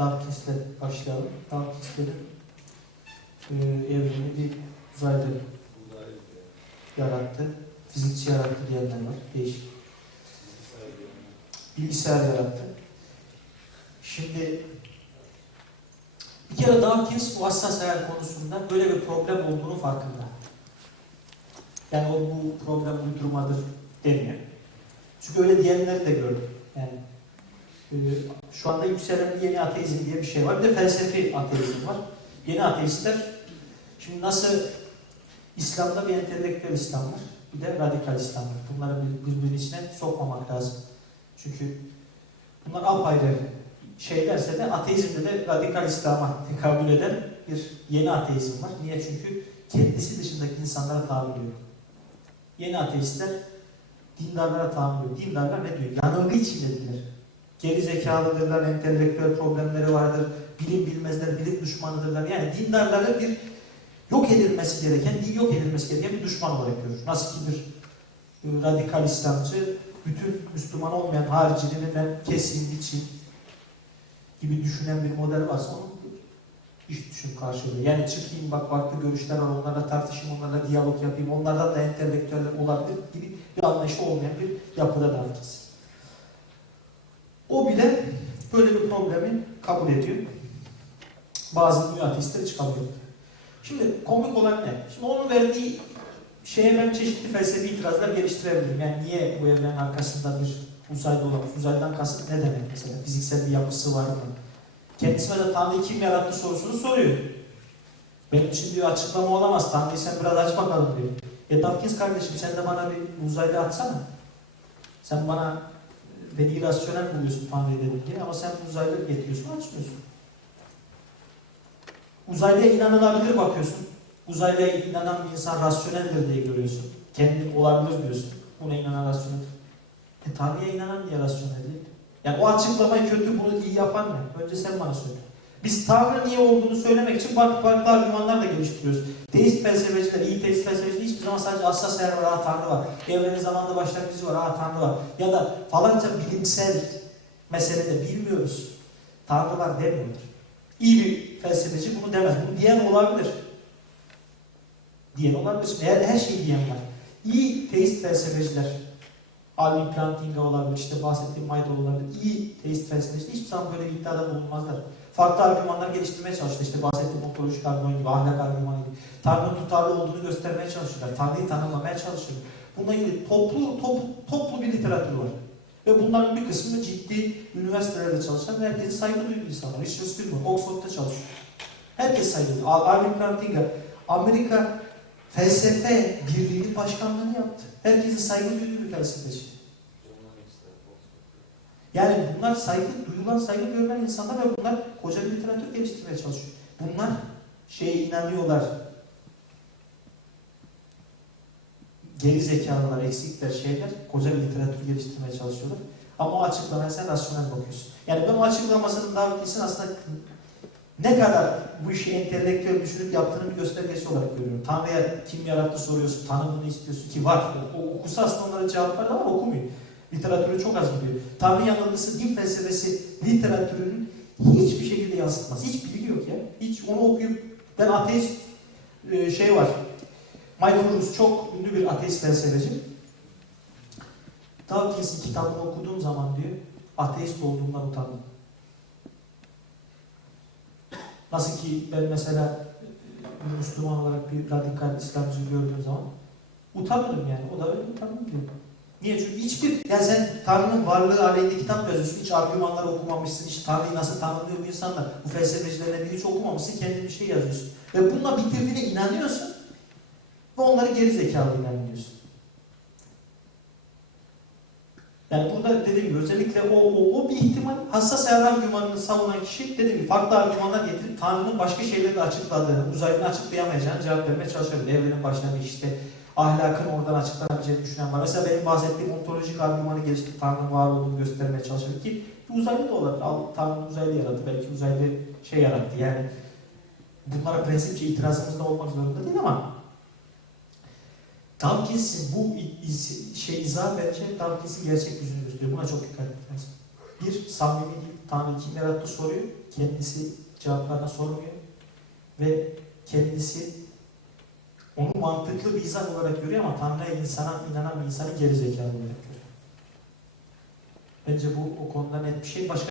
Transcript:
Dawkins'le başlayalım. Dawkins'lerin e, evreni bir uzaylı yarattı. Fizikçi yarattı diyenler var. Değişik. Bilgisayar yarattı. Şimdi bir kere Dawkins bu hassas hayal konusunda böyle bir problem olduğunu farkında. Yani o bu problem uydurmadır demiyor. Çünkü öyle diyenleri de gördüm. Yani e, şu anda yükselen yeni ateizm diye bir şey var. Bir de felsefi ateizm var. Yeni ateistler şimdi nasıl İslam'da bir entelektüel İslam var. Bir de radikal İslam var. Bunları bir- birbirinin içine sokmamak lazım. Çünkü bunlar apayrı şeylerse de ateizmde de radikal İslam'a tekabül eden bir yeni ateizm var. Niye? Çünkü kendisi dışındaki insanlara tahammül yok. Yeni ateistler dindarlara tahammül yok. Dindarlar ne diyor? Yanılgı içindedirler. Geri zekalıdırlar, entelektüel problemleri vardır, bilim bilmezler, bilim düşmanıdırlar. Yani dindarları bir yok edilmesi gereken, değil yok edilmesi gereken bir düşman olarak görür. Nasıl ki bir e, radikal İslamcı bütün Müslüman olmayan haricini ben keseyim, biçeyim gibi düşünen bir model varsa onu iş düşün karşılığı. Yani çıkayım bak farklı görüşler var, onlarla tartışayım, onlarla diyalog yapayım, onlardan da entelektüeller olabilir gibi bir anlayışı olmayan bir yapıda davranırız. O bile böyle bir problemi kabul ediyor. Bazı dünya ateistleri çıkamıyor. Şimdi komik olan ne? Şimdi onun verdiği şeye ben çeşitli felsefi itirazlar geliştirebilirim. Yani niye bu evrenin arkasında bir uzaylı olamaz? Uzaydan kasıt ne demek mesela? Fiziksel bir yapısı var mı? Kendisi mesela Tanrı'yı kim yarattı sorusunu soruyor. Benim için diyor açıklama olamaz. Tanrı'yı sen biraz aç bakalım diyor. E Dawkins kardeşim sen de bana bir uzaylı atsana. Sen bana beni irrasyonel buluyorsun Tanrı'yı dedim diye ama sen uzaylı getiriyorsun açmıyorsun. Uzaylıya inanılabilir bakıyorsun. Uzaylıya inanan bir insan rasyoneldir diye görüyorsun. Kendin olabilir diyorsun. Buna inanan rasyonel. E Tanrı'ya inanan diye rasyonel. Yani o açıklamayı kötü bunu iyi yapan ne? Önce sen bana söyle. Biz Tanrı niye olduğunu söylemek için farklı farklı argümanlar da geliştiriyoruz. Teist felsefeciler, iyi teist felsefeciler hiçbir zaman sadece hassas yer var, Tanrı var. Evrenin zamanda başlangıcı var, Tanrı var. Ya da falanca bilimsel meselede bilmiyoruz. Tanrı var demiyordur. İyi bir felsefeci bunu demez. Bunu diyen olabilir. Diyen olabilir. Eğer her şeyi diyen var. İyi teist felsefeciler, Alvin Plantinga olabilir, işte bahsettiğim Maydol olabilir. İyi teist felsefeciler hiçbir zaman böyle bir iddiada bulunmazlar. Farklı argümanlar geliştirmeye çalışıyor. İşte bahsettiğim ontolojik argüman gibi, ahlak argümanı gibi. Tanrı'nın tutarlı olduğunu göstermeye çalışıyorlar. Tanrı'yı tanımlamaya çalışıyorlar. Bununla ilgili toplu, toplu, toplu bir literatür var. Ve bunların bir kısmı ciddi üniversitelerde çalışan ve herkese saygı duyduğu insanlar. Richard Stillman, Oxford'da çalışıyor. Herkes saygı duyuyor. Alvin Plantinga, Amerika Felsefe Birliği'nin başkanlığını yaptı. Herkesin saygı duyduğu bir felsefeci. Yani bunlar saygı, duyulan saygı görülen insanlar ve bunlar koca bir literatür geliştirmeye çalışıyor. Bunlar şeye inanıyorlar. Geri zekalılar, eksikler, şeyler koca bir literatür geliştirmeye çalışıyorlar. Ama o açıklamaya sen rasyonel bakıyorsun. Yani ben o açıklamasının Dawkins'in aslında ne kadar bu işi entelektüel düşünüp yaptığının bir göstergesi olarak görüyorum. Tanrı'ya kim yarattı soruyorsun, tanımını istiyorsun ki var. O, okusa aslında onların cevapları da var, okumuyor. Literatürü çok az biliyor. Tanrı yanılgısı, din felsefesi literatürünün hiçbir şekilde yansıtmaz. Hiç bilgi yok ya. Hiç onu okuyup, ben ateist e, şey var. Michael Ruse çok ünlü bir ateist felsefeci. Dawkins'in kitabını okuduğum zaman diyor, ateist olduğumdan utandım. Nasıl ki ben mesela bir Müslüman olarak bir radikal İslamcı gördüğüm zaman utanırım yani. O da öyle utanırım diyor. Niye? Çünkü hiçbir, yani sen Tanrı'nın varlığı aleyhinde kitap yazıyorsun, hiç argümanlar okumamışsın, hiç Tanrı'yı nasıl tanımlıyor bu insanlar, bu felsefecilerine bir hiç okumamışsın, kendin bir şey yazıyorsun. Ve bununla bitirdiğine inanıyorsun ve onları geri zekalı inanıyorsun. Yani burada dediğim gibi özellikle o, o, o bir ihtimal hassas ayar argümanını savunan kişi dediğim gibi farklı argümanlar getirip Tanrı'nın başka şeyleri de açıkladığını, uzaylının açıklayamayacağını cevap vermeye çalışabilir. Evrenin başlangıcı işte ahlakın oradan açıklanabileceğini düşünen var. Mesela benim bahsettiğim ontolojik argümanı geliştirip Tanrı'nın var olduğunu göstermeye çalışabilir ki bir uzaylı da olabilir. Tanrı uzaylı yarattı. Belki uzaylı şey yarattı. Yani bunlara prensipçe itirazımız da olmak zorunda değil ama Dawkins'in bu şey izah bence Dawkins'in gerçek yüzünü gösteriyor. Buna çok dikkat etmek lazım. Bir, samimi değil. Tanrı kim yarattı soruyor. Kendisi cevaplarına sormuyor. Ve kendisi onu mantıklı bir izah olarak görüyor ama Tanrı'ya insana inanan bir insanı gerizekalı olarak görüyor. Bence bu o konuda net bir şey. Başka